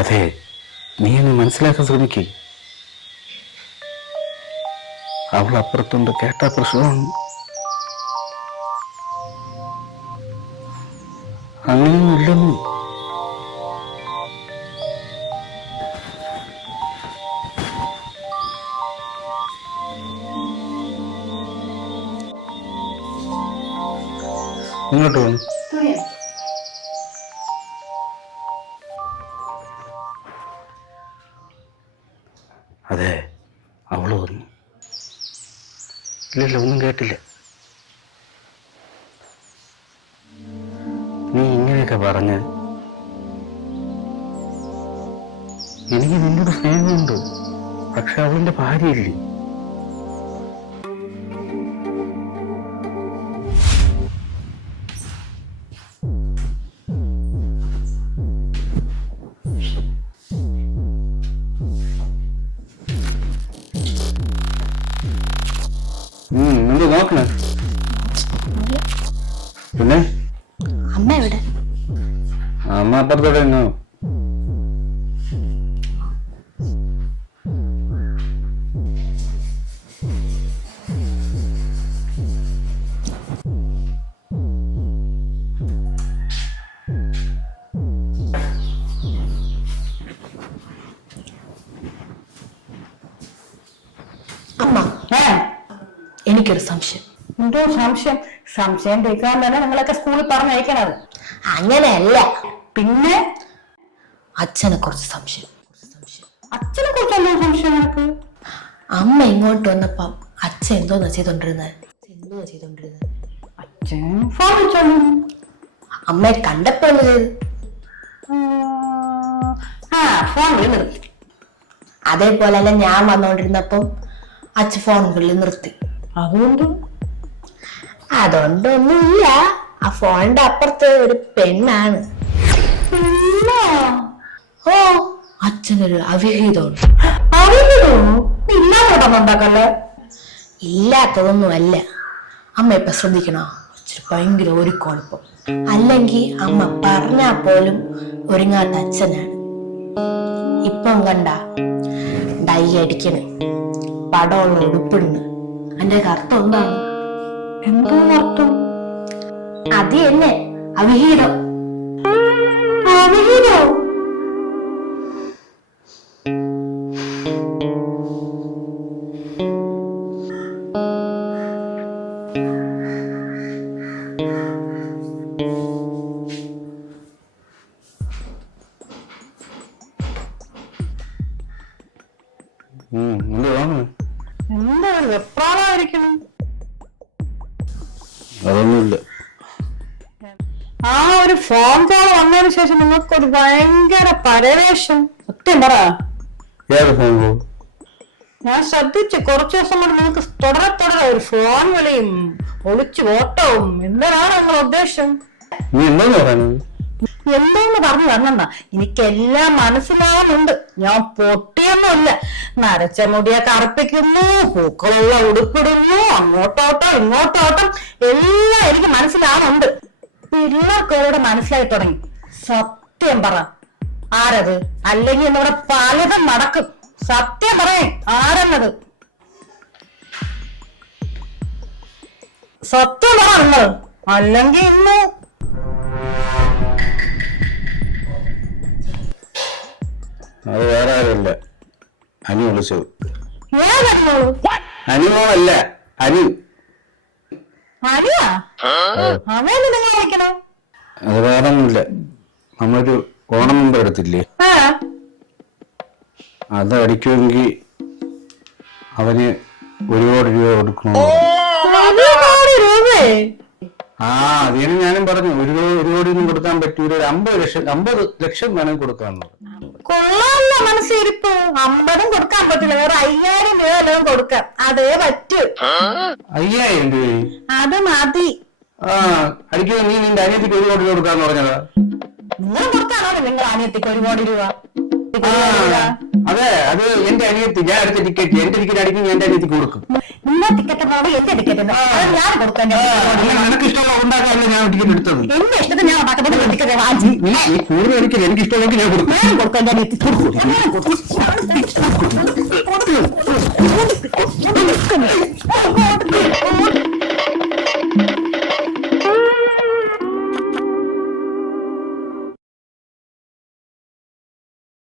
അതെ, നീ ഒന്ന് മനസ്സിലാക്കാൻ ശ്രമിക്കേ. അവൾ അപ്പുറത്തുണ്ട്, കേട്ട പ്രശ്നമാണ്. അങ്ങനെയൊന്നും ഇല്ലെന്ന്. ഇങ്ങോട്ട് വന്നു. അതെ, അവള് വന്നു. ഇല്ലല്ല, ഒന്നും കേട്ടില്ല. നീ ഇങ്ങനെയൊക്കെ പറഞ്ഞ് എനിക്ക് നിന്നോട് സ്നേഹമുണ്ട്, പക്ഷെ അവളുടെ ഭാര്യയില്ലേ. എന്ത് നോക്കണേ? പിന്നെ അമ്മ എവിടെ? അമ്മ അപ്പുറത്തോടെ എന്നോ. അമ്മ, എനിക്കൊരു സംശയം. എന്തോ സംശയം? സംശയം തീർക്കാൻ തന്നെ നിങ്ങളൊക്കെ സ്കൂളിൽ പറഞ്ഞയക്കണത്. അങ്ങനെയല്ല, പിന്നെ അച്ഛനെ കുറിച്ച് സംശയം. അച്ഛനെ കുറിച്ചല്ലോ സംശയം നിനക്ക്? അമ്മ ഇങ്ങോട്ട് വന്നപ്പം അച്ഛൻ എന്തോന്നാ ചെയ്തോണ്ടിരുന്നത്? അച്ഛൻ ഫോൺ വിളിച്ചോളൂ. അമ്മയെ കണ്ടപ്പോ എന്ത് ചെയ്തു? ഫോൺ വിളി നിർത്തി. അതേപോലല്ല ഞാൻ വന്നോണ്ടിരുന്നപ്പം അച്ഛൻ ഫോൺ വിളി നിർത്തി. അതുകൊണ്ടൊന്നുമില്ല, ആ ഫോണിന്റെ അപ്പുറത്ത് ഒരു പെണ്ണാണ്. ഓ, അച്ഛനൊരു അവിഹിതമുണ്ട്. ഇല്ലാത്തോട്ടൊന്നുണ്ടാക്കല്ലേ? ഇല്ലാത്തതൊന്നുമല്ല. അമ്മ ഇപ്പൊ ശ്രദ്ധിക്കണോ? ഭയങ്കര ഒരു കുഴപ്പം. അല്ലെങ്കിൽ അമ്മ പറഞ്ഞാ പോലും ഒരുങ്ങാത്ത അച്ഛനാണ്. ഇപ്പം കണ്ട ഡൈ അടിക്കണ്, പടമുള്ള ഉടുപ്പിണ്. അതിന്റെ അർത്ഥം എന്താണ്? എന്തോ അർത്ഥം? അത് തന്നെ, അവിഹിതം. എന്താ വെപ്രാളായിരിക്കണം? അതൊന്നുമില്ല. ആ ഒരു ഫോൺ കോൾ വന്നതിന് ശേഷം നിങ്ങൾക്കൊരു ഭയങ്കര പരവേശം. സത്യം പറ. ഏത് ഫോൺ കോൾ? ഞാൻ ശ്രദ്ധിച്ചു, കുറച്ചു ദിവസം കൊണ്ട് നിങ്ങൾക്ക് തുടരെ ഒരു ഫോൺ വിളിയും ഒളിച്ചു ഓട്ടവും. എന്താണ് നിങ്ങൾ ഉദ്ദേശം? നീ എന്താന്ന് പറയുന്നത്? എന്തോന്ന് പറഞ്ഞു വന്നെന്നാ? എനിക്കെല്ലാം മനസ്സിലാവുന്നുണ്ട്. ഞാൻ പൊട്ടിയൊന്നുമില്ല. നരച്ച മുടിയെ കറുപ്പിക്കുന്നു, പൂക്കളുള്ള ഉടുപ്പിടുന്നു, അങ്ങോട്ടോട്ടം ഇങ്ങോട്ടോട്ടം, എല്ലാം എനിക്ക് മനസ്സിലാവുന്നുണ്ട്. പിള്ളേർക്ക് ഇവിടെ മനസ്സിലായി തുടങ്ങി. സത്യം പറ, ആരത്? അല്ലെങ്കിൽ എന്നിവിടെ പലതും നടക്കും. സത്യം പറയേ, ആരെന്നത്? സത്യം പറ നിങ്ങൾ, അല്ലെങ്കിൽ ഇന്ന് അത് വേറെ ആരുമില്ല, അനു വിളിച്ചത്. ഏതാണോളൂ? അനുമോളല്ല, അനു. അനിയാ? അവന് നിങ്ങൾ വിളിക്കണോ? അത് വേറെ ഒന്നുമില്ല, നമ്മളൊരു ഓണം മുമ്പ് എടുത്തില്ലേ, അത് അടിക്കുമെങ്കിൽ അവന് 1 കോടി രൂപ കൊടുക്കണോ? അതിന് ഞാനും പറഞ്ഞു, 1 കോടി ഒന്നും കൊടുക്കാൻ പറ്റൂല, 50 ലക്ഷം വേണമെങ്കിൽ കൊടുക്കാന്നുള്ളത്. കൊള്ളാമല്ലോ മനസ്സിരിപ്പ്. 50 കൊടുക്കാൻ പറ്റില്ല, വേറെ 5000 രൂപ എല്ലാം കൊടുക്കാം. അതേ പറ്റൂ. 5000 രൂപ? അത് മതി. അടിക്കുക, നീ നിന്റെ അനിയത്തിക്ക് 1 കോടി കൊടുക്കാന്ന് പറഞ്ഞതാ. നിങ്ങൾ കൊടുക്കാണോ നിങ്ങൾ അനിയത്തിക്ക് 1 കോടി രൂപ? അതെ, അത് എന്റെ അനിയത്തി, ഞാൻ എടുത്ത ടിക്കറ്റ്, എന്റെ ടിക്കറ്റ് അടിക്കും, എന്റെ അനിയത്തിക്ക് കൊടുക്കും. നിന്നെ ടിക്കറ്റ് എന്റെ ടിക്കറ്റ് ഞാൻ കൊടുക്കാൻ നിനക്ക് ഇഷ്ടമുള്ള ഉണ്ടാക്കാനല്ലേ ഞാൻ ടിക്കറ്റ് എടുത്തത്. എന്റെ ഇഷ്ടത്തിന് ഞാൻ ഉണ്ടാക്കുന്നത് ടിക്കറ്റ് വാങ്ങി നീ കൂടുതൽ എനിക്ക് ഇഷ്ടമുള്ളെങ്കിൽ ഞാൻ കൊടുക്കും. ഞാൻ കൊടുക്കാൻ